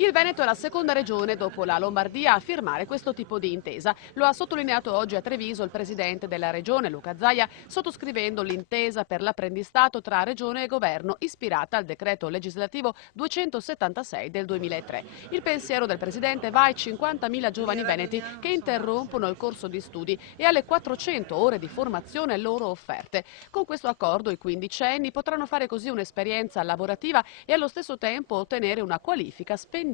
Il Veneto è la seconda regione dopo la Lombardia a firmare questo tipo di intesa. Lo ha sottolineato oggi a Treviso il presidente della regione, Luca Zaia, sottoscrivendo l'intesa per l'apprendistato tra regione e governo, ispirata al decreto legislativo 276 del 2003. Il pensiero del presidente va ai 50.000 giovani veneti che interrompono il corso di studi e alle 400 ore di formazione loro offerte. Con questo accordo i quindicenni potranno fare così un'esperienza lavorativa e allo stesso tempo ottenere una qualifica spendibile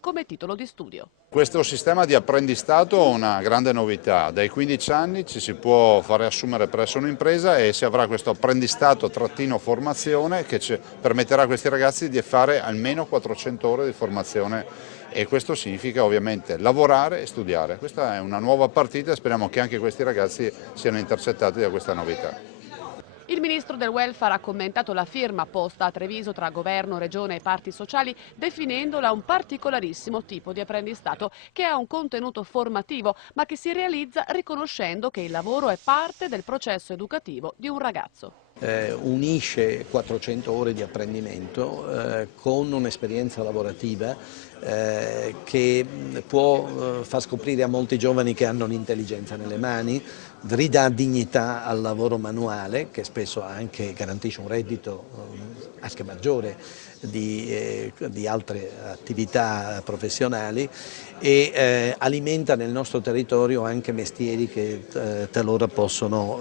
come titolo di studio. Questo sistema di apprendistato è una grande novità. Dai 15 anni ci si può fare assumere presso un'impresa e si avrà questo apprendistato trattino formazione che ci permetterà a questi ragazzi di fare almeno 400 ore di formazione e questo significa ovviamente lavorare e studiare. Questa è una nuova partita e speriamo che anche questi ragazzi siano intercettati da questa novità. Il ministro del welfare ha commentato la firma posta a Treviso tra governo, regione e parti sociali definendola un particolarissimo tipo di apprendistato che ha un contenuto formativo ma che si realizza riconoscendo che il lavoro è parte del processo educativo di un ragazzo. Unisce 400 ore di apprendimento con un'esperienza lavorativa che può far scoprire a molti giovani che hanno l'intelligenza nelle mani, ridà dignità al lavoro manuale che spesso anche garantisce un reddito anche maggiore di altre attività professionali e alimenta nel nostro territorio anche mestieri che talora possono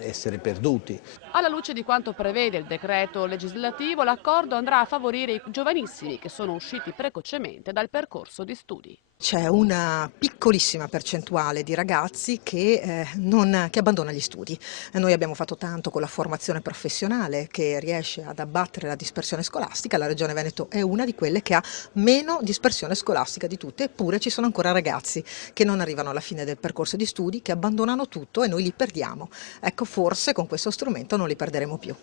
essere perduti. Alla luce di quanto prevede il decreto legislativo, l'accordo andrà a favorire i giovanissimi che sono usciti precocemente dal percorso di studi. C'è una piccolissima percentuale di ragazzi che abbandona gli studi. Noi abbiamo fatto tanto con la formazione professionale che riesce ad abbattere la dispersione scolastica. La Regione Veneto è una di quelle che ha meno dispersione scolastica di tutte, eppure ci sono ancora ragazzi che non arrivano alla fine del percorso di studi, che abbandonano tutto e noi li perdiamo. Ecco, forse con questo strumento non li perderemo più.